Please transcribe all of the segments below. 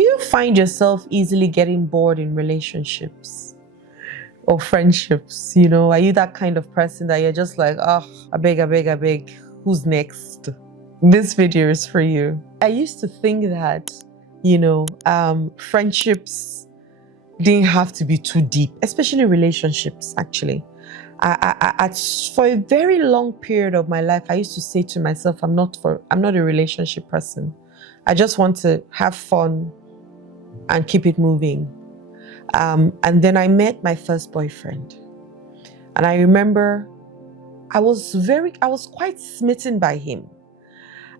Do you find yourself easily getting bored in relationships or friendships? Are you that kind of person that you're just like, oh, I beg, who's next? This video is for you. I used to think that, friendships didn't have to be too deep, especially relationships, actually. For a very long period of my life, I used to say to myself, I'm not a relationship person. I just want to have fun and keep it moving. And then I met my first boyfriend. And I remember I was quite smitten by him.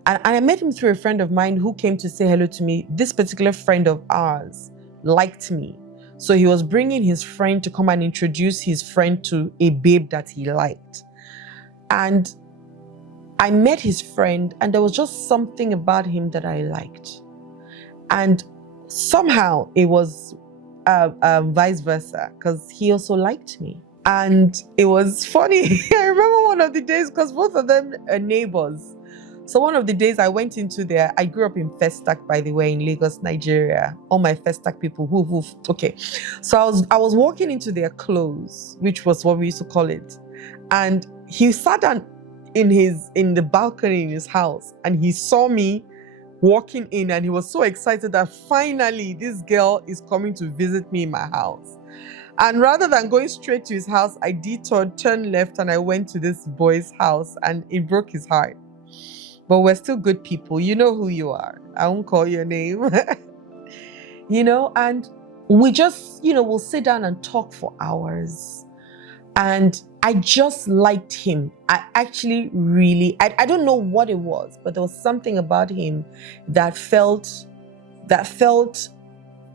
And I met him through a friend of mine who came to say hello to me. This particular friend of ours liked me. So he was bringing his friend to come and introduce his friend to a babe that he liked. And I met his friend, and there was just something about him that I liked. And somehow it was vice versa, because he also liked me. And it was funny. I remember one of the days, because both of them are neighbors. So one of the days I went into I grew up in Festac, by the way, in Lagos, Nigeria. All my Festac people, okay. So I was walking into their clothes, which was what we used to call it. And he sat down in the balcony in his house, and he saw me walking in, and he was so excited that finally this girl is coming to visit me in my house. And rather than going straight to his house, I detoured, turned left, and I went to this boy's house, and it broke his heart. But we're still good people. You know who you are. I won't call your name. And we just, we'll sit down and talk for hours. And I just liked him. I actually really, I don't know what it was, but there was something about him that felt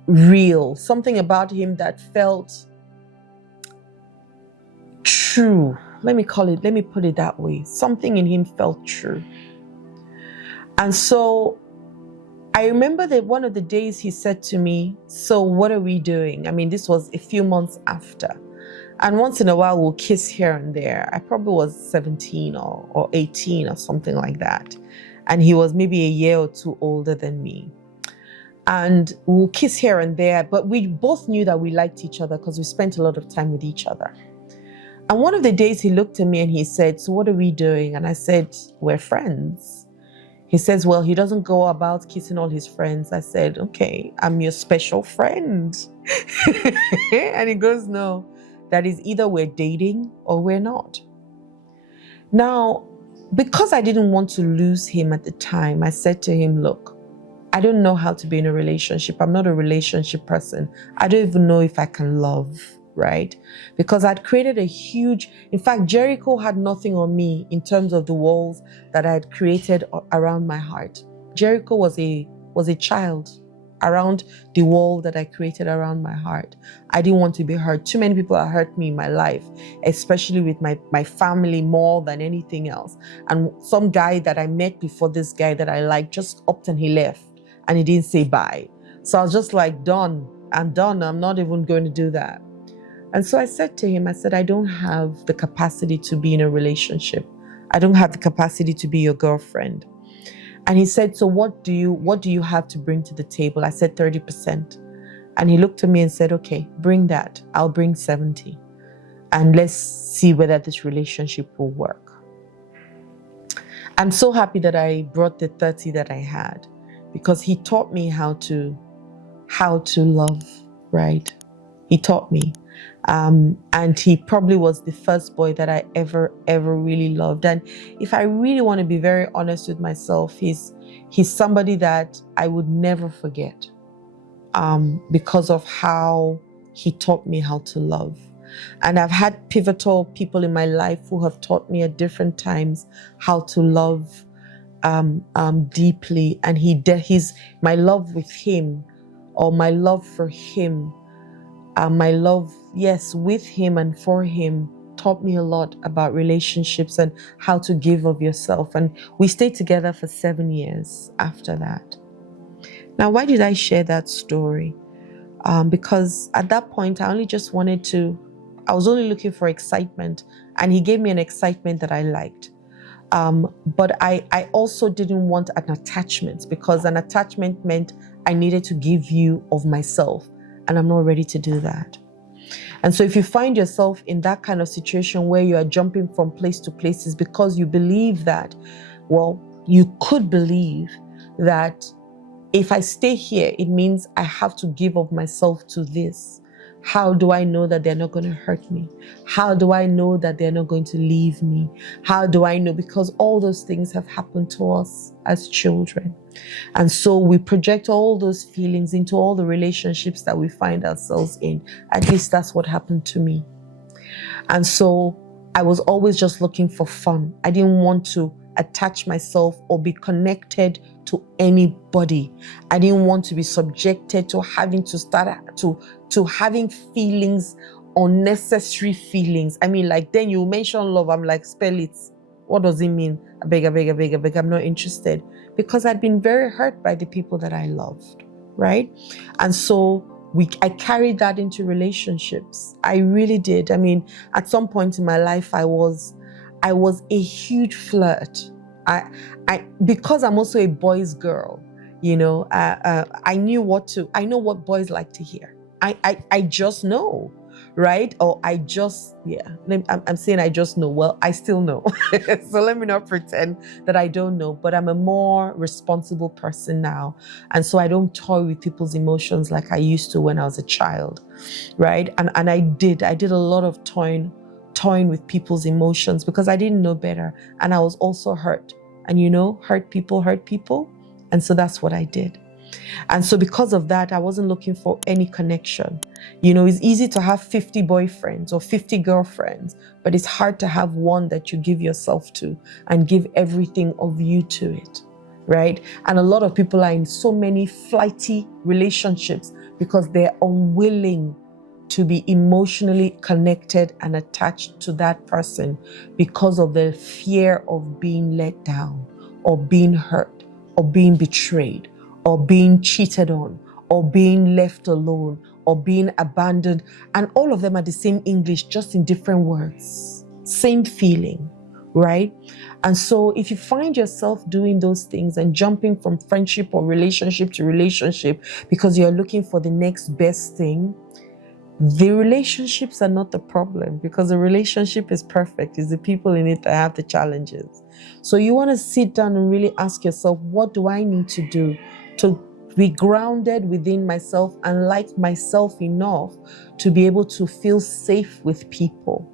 real. Something about him that felt true. Let me put it that way. Something in him felt true. And so I remember that one of the days he said to me, so what are we doing? I mean, this was a few months after. And once in a while, we'll kiss here and there. I probably was 17 or 18 or something like that. And he was maybe a year or two older than me. And we'll kiss here and there. But we both knew that we liked each other because we spent a lot of time with each other. And one of the days he looked at me and he said, so what are we doing? And I said, we're friends. He says, well, he doesn't go about kissing all his friends. I said, okay, I'm your special friend. And he goes, no, that is either we're dating or we're not. Now, because I didn't want to lose him at the time, I said to him, look, I don't know how to be in a relationship. I'm not a relationship person. I don't even know if I can love, right? Because I'd created in fact, Jericho had nothing on me in terms of the walls that I had created around my heart. Jericho was a child around the wall that I created around my heart. I didn't want to be hurt. Too many people have hurt me in my life, especially with my family more than anything else. And some guy that I met before this guy that I liked just upped and he left and he didn't say bye. So I was just like, done. I'm done. I'm not even going to do that. And so I said to him, I don't have the capacity to be in a relationship. I don't have the capacity to be your girlfriend. And he said, so what do you have to bring to the table? I said 30%. And he looked at me and said, okay, bring that. I'll bring 70. And let's see whether this relationship will work. I'm so happy that I brought the 30 that I had, because he taught me how to love, right? He taught me. And he probably was the first boy that I ever really loved. And if I really want to be very honest with myself, he's somebody that I would never forget, because of how he taught me how to love. And I've had pivotal people in my life who have taught me at different times how to love deeply. And he's my love with him, or my love for him, my love, yes, with him and for him, taught me a lot about relationships and how to give of yourself. And we stayed together for 7 years after that. Now, why did I share that story? Because at that point, I was only looking for excitement, and he gave me an excitement that I liked. But I also didn't want an attachment, because an attachment meant I needed to give you of myself, and I'm not ready to do that. And so if you find yourself in that kind of situation where you are jumping from place to place, it's because you believe that, well, you could believe that if I stay here, it means I have to give of myself to this. How do I know that they're not going to hurt me? How do I know that they're not going to leave me? How do I know? Because all those things have happened to us as children. And so we project all those feelings into all the relationships that we find ourselves in. At least that's what happened to me. And so I was always just looking for fun. I didn't want to attach myself or be connected to anybody. I didn't want to be subjected to having to start to having feelings, unnecessary feelings. I mean, like, then you mention love, I'm like, spell it. What does it mean? I beg, I'm not interested. Because I'd been very hurt by the people that I loved, right? And so I carried that into relationships. I really did. I mean, at some point in my life, I was a huge flirt. Because I'm also a boys' girl, I know what boys like to hear. I just know, right? Or I'm saying I just know. Well, I still know. So let me not pretend that I don't know, but I'm a more responsible person now. And so I don't toy with people's emotions like I used to when I was a child, right? And I did a lot of toying with people's emotions because I didn't know better. And I was also hurt. And hurt people. And so that's what I did. And so because of that, I wasn't looking for any connection. It's easy to have 50 boyfriends or 50 girlfriends, but it's hard to have one that you give yourself to and give everything of you to it, right? And a lot of people are in so many flighty relationships because they're unwilling to be emotionally connected and attached to that person because of the fear of being let down or being hurt or being betrayed or being cheated on or being left alone or being abandoned. And all of them are the same English, just in different words. Same feeling, right? And so if you find yourself doing those things and jumping from friendship or relationship to relationship because you're looking for the next best thing, the relationships are not the problem because the relationship is perfect. It's the people in it that have the challenges. So you want to sit down and really ask yourself, what do I need to do to be grounded within myself and like myself enough to be able to feel safe with people?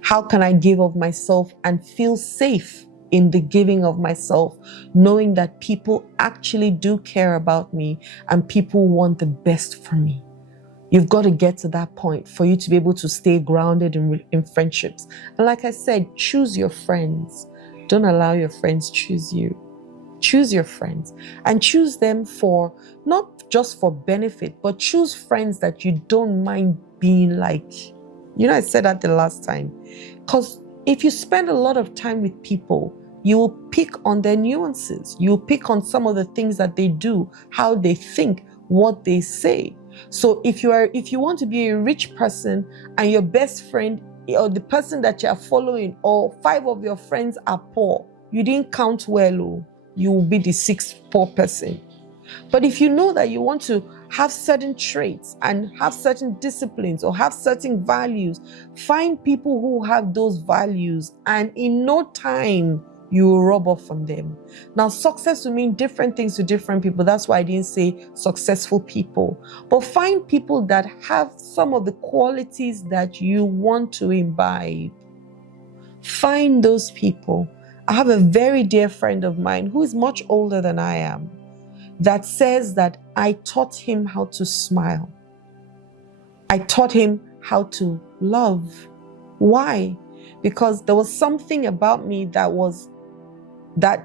How can I give of myself and feel safe in the giving of myself, knowing that people actually do care about me and people want the best for me? You've got to get to that point for you to be able to stay grounded in friendships. And like I said, choose your friends. Don't allow your friends choose you. Choose your friends and choose them for, not just for benefit, but choose friends that you don't mind being like. I said that the last time. Because if you spend a lot of time with people, you will pick on their nuances. You'll pick on some of the things that they do, how they think, what they say. So if you want to be a rich person and your best friend or the person that you are following or 5 of your friends are poor, you didn't count well. You will be the 6th poor person. But if you know that you want to have certain traits and have certain disciplines or have certain values, find people who have those values and in no time you will rub off from them. Now, success will mean different things to different people. That's why I didn't say successful people. But find people that have some of the qualities that you want to imbibe. Find those people. I have a very dear friend of mine who is much older than I am that says that I taught him how to smile. I taught him how to love. Why? Because there was something about me that was that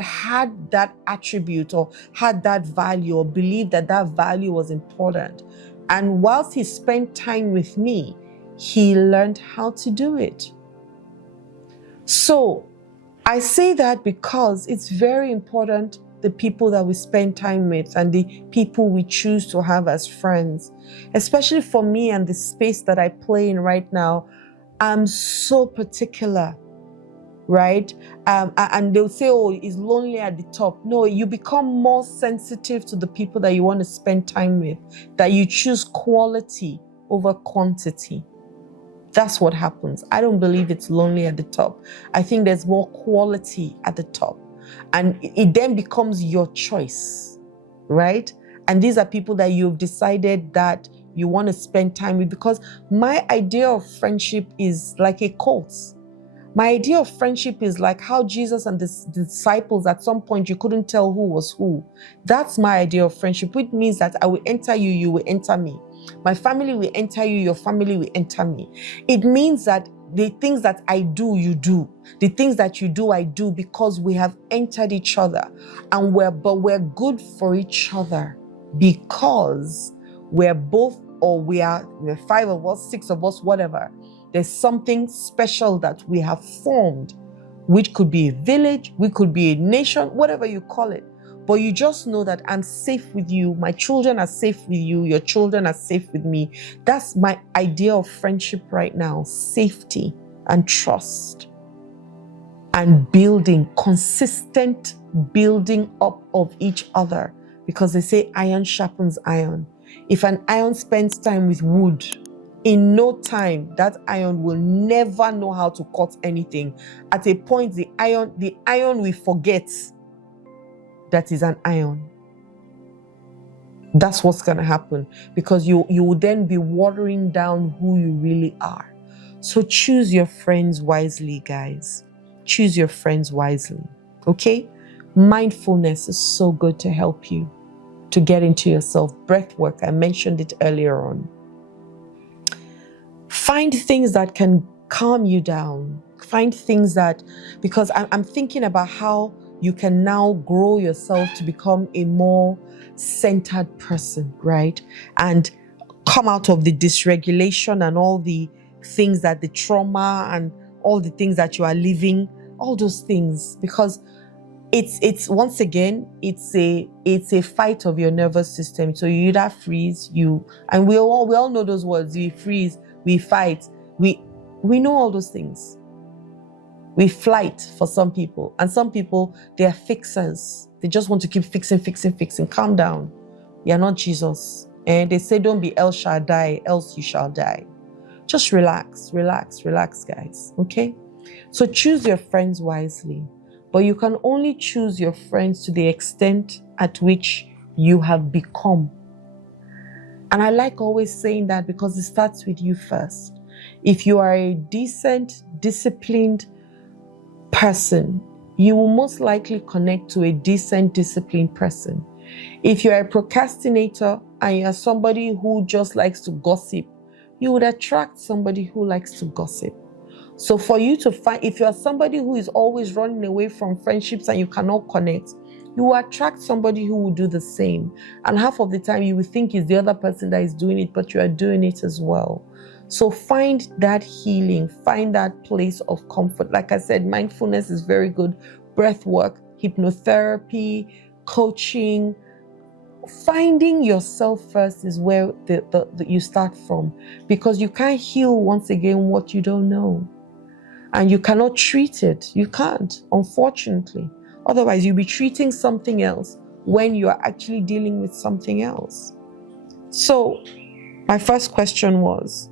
had that attribute or had that value or believed that value was important. And whilst he spent time with me, he learned how to do it. So I say that because it's very important, the people that we spend time with and the people we choose to have as friends. Especially for me and the space that I play in right now, I'm so particular right? And they'll say, oh, it's lonely at the top. No, you become more sensitive to the people that you want to spend time with, that you choose quality over quantity. That's what happens. I don't believe it's lonely at the top. I think there's more quality at the top. And it then becomes your choice, right? And these are people that you've decided that you want to spend time with, because my idea of friendship is like a cult. My idea of friendship is like how Jesus and the disciples, at some point, you couldn't tell who was who. That's my idea of friendship, which means that I will enter you, you will enter me. My family will enter you, your family will enter me. It means that the things that I do, you do. The things that you do, I do, because we have entered each other. And we're good for each other because we're both, or we're 5 of us, 6 of us, whatever. There's something special that we have formed, which could be a village, we could be a nation, whatever you call it. But you just know that I'm safe with you, my children are safe with you, your children are safe with me. That's my idea of friendship right now: safety and trust and building, consistent building up of each other. Because they say iron sharpens iron. If an iron spends time with wood, in no time, that iron will never know how to cut anything. At a point, the iron will forget that is an iron. That's what's going to happen, because you will then be watering down who you really are. So choose your friends wisely, guys. Choose your friends wisely, okay? Mindfulness is so good to help you to get into yourself. Breathwork, I mentioned it earlier on. Find things that can calm you down. Find things that, because I'm thinking about how you can now grow yourself to become a more centered person, right? And come out of the dysregulation and all the things that the trauma and all the things that you are living, all those things, because it's once again, it's a fight of your nervous system. So you either freeze, and we all know those words. We freeze, we fight, we know all those things. We flight for some people, and some people, they are fixers. They just want to keep fixing. Calm down. You're not Jesus. And they say, don't be El Shaddai, else you shall die. Just relax, guys. Okay? So choose your friends wisely. But you can only choose your friends to the extent at which you have become. And I like always saying that, because it starts with you first. If you are a decent, disciplined person, you will most likely connect to a decent, disciplined person. If you're a procrastinator and you're somebody who just likes to gossip, you would attract somebody who likes to gossip. So for you to find, if you're somebody who is always running away from friendships and you cannot connect, you will attract somebody who will do the same. And half of the time you will think it's the other person that is doing it, but you are doing it as well. So find that healing, find that place of comfort. Like I said, mindfulness is very good. Breath work, hypnotherapy, coaching. Finding yourself first is where you start from, because you can't heal, once again, what you don't know. And you cannot treat it. You can't, unfortunately. Otherwise, you'll be treating something else when you are actually dealing with something else. So, my first question was,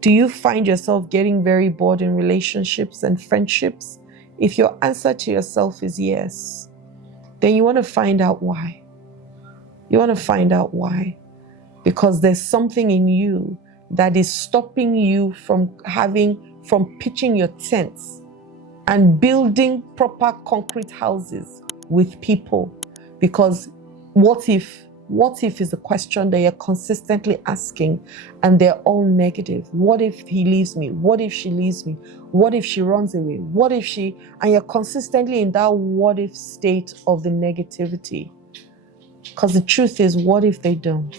do you find yourself getting very bored in relationships and friendships? If your answer to yourself is yes, then you want to find out why. You want to find out why. Because there's something in you that is stopping you from pitching your tents and building proper concrete houses with people. Because what if is a question that you're consistently asking, and they're all negative. What if he leaves me? What if she leaves me? What if she runs away? And you're consistently in that what if state of the negativity. Because the truth is, what if they don't?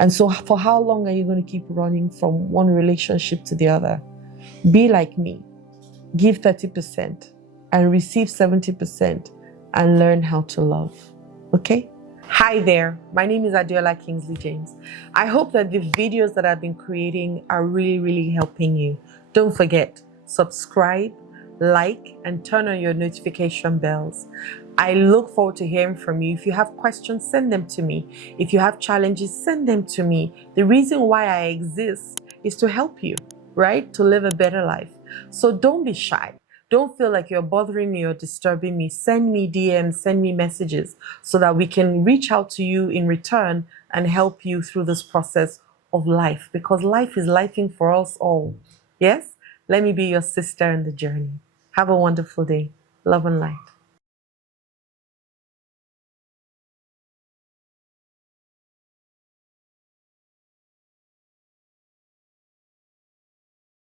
And so for how long are you going to keep running from one relationship to the other? Be like me. Give 30% and receive 70% and learn how to love. Okay? Hi there. My name is Adiola Kingsley James. I hope that the videos that I've been creating are really, really helping you. Don't forget, subscribe, like, and turn on your notification bells. I look forward to hearing from you. If you have questions, send them to me. If you have challenges, send them to me. The reason why I exist is to help you, right? To live a better life. So don't be shy. Don't feel like you're bothering me or disturbing me. Send me DMs, send me messages so that we can reach out to you in return and help you through this process of life, because life is lifing for us all. Yes? Let me be your sister in the journey. Have a wonderful day. Love and light.